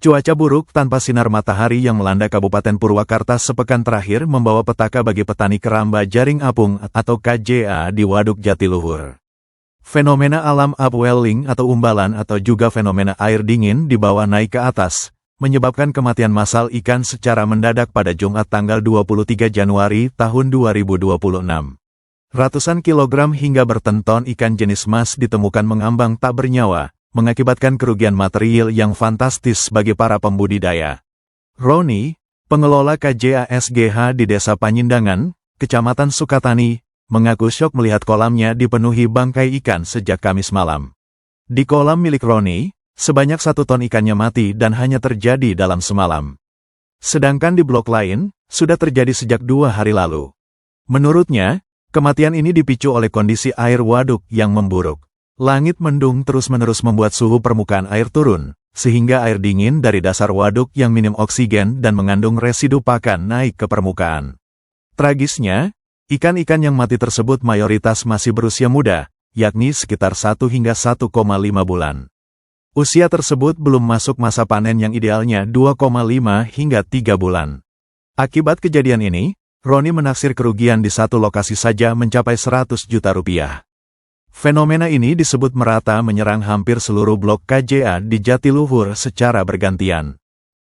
Cuaca buruk tanpa sinar matahari yang melanda Kabupaten Purwakarta sepekan terakhir membawa petaka bagi petani keramba jaring apung atau KJA di Waduk Jatiluhur. Fenomena alam upwelling atau umbalan atau juga fenomena air dingin di bawah naik ke atas, menyebabkan kematian massal ikan secara mendadak pada Jumat tanggal 23 Januari tahun 2026. Ratusan kilogram hingga bertenton ikan jenis mas ditemukan mengambang tak bernyawa, mengakibatkan kerugian material yang fantastis bagi para pembudidaya. Roni, pengelola KJA SGH di Desa Panyindangan, Kecamatan Sukatani, mengaku syok melihat kolamnya dipenuhi bangkai ikan sejak Kamis malam. Di kolam milik Roni, sebanyak 1 ton ikannya mati dan hanya terjadi dalam semalam. Sedangkan di blok lain, sudah terjadi sejak 2 hari lalu. Menurutnya, kematian ini dipicu oleh kondisi air waduk yang memburuk. Langit mendung terus-menerus membuat suhu permukaan air turun, sehingga air dingin dari dasar waduk yang minim oksigen dan mengandung residu pakan naik ke permukaan. Tragisnya, ikan-ikan yang mati tersebut mayoritas masih berusia muda, yakni sekitar 1 hingga 1,5 bulan. Usia tersebut belum masuk masa panen yang idealnya 2,5 hingga 3 bulan. Akibat kejadian ini, Roni menaksir kerugian di satu lokasi saja mencapai 100 juta rupiah. Fenomena ini disebut merata menyerang hampir seluruh blok KJA di Jatiluhur secara bergantian.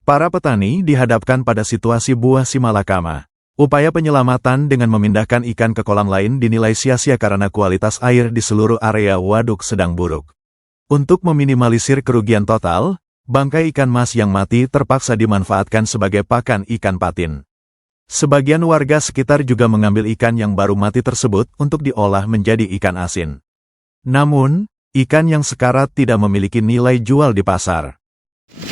Para petani dihadapkan pada situasi buah si malakama. Upaya penyelamatan dengan memindahkan ikan ke kolam lain dinilai sia-sia karena kualitas air di seluruh area waduk sedang buruk. Untuk meminimalisir kerugian total, bangkai ikan mas yang mati terpaksa dimanfaatkan sebagai pakan ikan patin. Sebagian warga sekitar juga mengambil ikan yang baru mati tersebut untuk diolah menjadi ikan asin. Namun, ikan yang sekarat tidak memiliki nilai jual di pasar.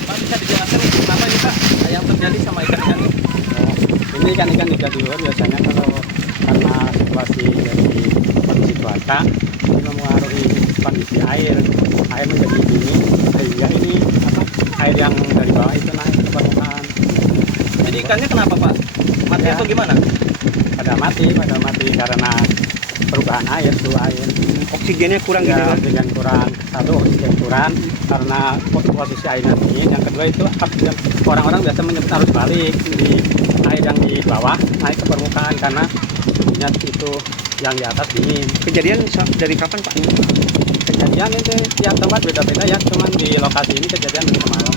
Pak, bisa dijelaskan kenapa ini Pak yang terjadi sama ikan-ikan ini? Ini ikan-ikan di Jatiluhur biasanya kalau karena situasi dari kondisi cuaca ini mempengaruhi kondisi air menjadi dingin sehingga ini air yang dari bawah itu naik ke permukaan. Jadi ikannya kenapa Pak? Mati atau gimana? Pada mati karena perubahan air, suhu air. Oksigennya kurang ya, gitu kan? Oksigen kurang, oksigen kurang karena posisi airnya dingin. Yang kedua itu orang-orang biasa menyebut arus balik di air yang di bawah naik ke permukaan karena suhunya itu yang di atas dingin. Kejadian dari kapan Pak? Kejadian itu tiap tempat beda-beda ya, cuman di lokasi ini kejadian dari semalam.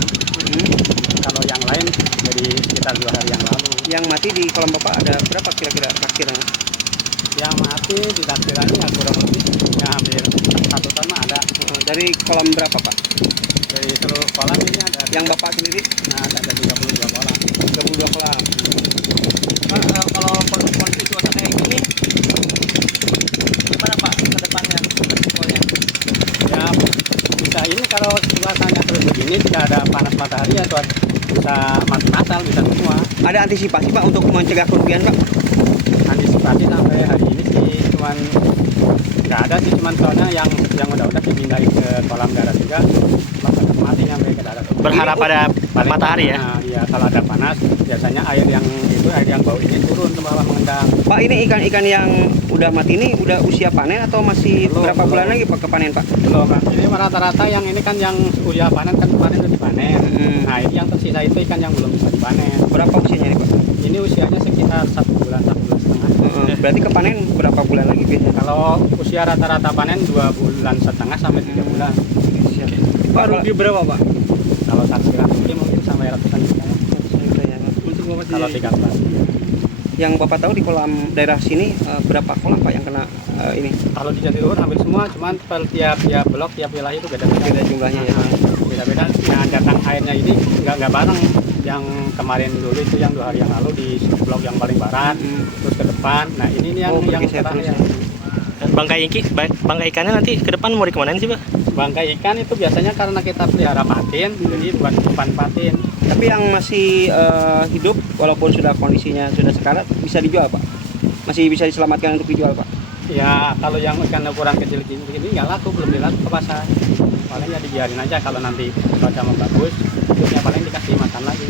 Kalau yang lain dari sekitar 2 hari yang lalu. Yang mati di kolam Bapak ada berapa kira-kira takdirnya? Yang mati di takdirannya ya kurang lebih ya hampir 1 ton ada. Dari kolam berapa Pak? Dari seluruh kolam ini ada. Yang Bapak sendiri? Nah, ada 32 kolam. 32 kolam. Pak, kalau kondisi cuaca kayak gini, gimana Pak ke depannya? Ya, bisa ini kalau cuacanya terus begini, tidak ada panas matahari ya tuh bisa mati massal, bisa semua. Ada antisipasi Pak untuk mencegah kerugian Pak? Antisipasi sampai hari ini sih cuman nggak ada sih, cuman soalnya yang udah dipindahin ke kolam darat juga bakal mati sampai ke darat. Berharap pada matahari ya? Nah, iya, kalau ada panas biasanya air yang bau ini turun ke bawah mengendang. Pak, ini ikan-ikan yang udah mati ini udah usia panen atau masih berapa bulan lagi Pak ke panen Pak? Belum, ini rata-rata yang ini kan yang usia panen kan kemarin udah dipanen. Nah, ini yang tersisa itu ikan yang belum bisa dipanen. Berapa usianya nih Pak? Ini usianya sekitar 1 bulan, 1 bulan setengah. Berarti ke panen berapa bulan lagi biasanya? Kalau usia rata-rata panen 2 bulan setengah sampai 3 bulan. Pak, rugi berapa Pak? Kalau taksiran rugi mungkin sampai ratusan juta. Untuk Bapak Kalau 3 bulan. Yang Bapak tahu di kolam daerah sini berapa kolam Pak yang kena ini? Kalau di Jatiluhur hampir semua, cuman per tiap blok, tiap wilayah itu beda-beda Jumlahnya ya. Beda-beda. Yang datang airnya ini nggak bareng. Yang kemarin dulu itu yang 2 hari yang lalu di blok yang paling barat, terus ke depan. Nah ini nih yang terakhir. Bangkai ikannya nanti ke depan mau dikemanain sih Pak? Bangkai ikan itu biasanya karena kita pelihara patin, jadi bukan umpan patin. Tapi yang masih hidup walaupun sudah kondisinya sudah sekarat bisa dijual Pak? Masih bisa diselamatkan untuk dijual Pak? Ya kalau yang ikan ukuran kecil gini nggak laku, belum dilaku ke pasar. Paling ya dibiarin aja, kalau nanti cuaca bagus, hidupnya paling dikasih makan lagi.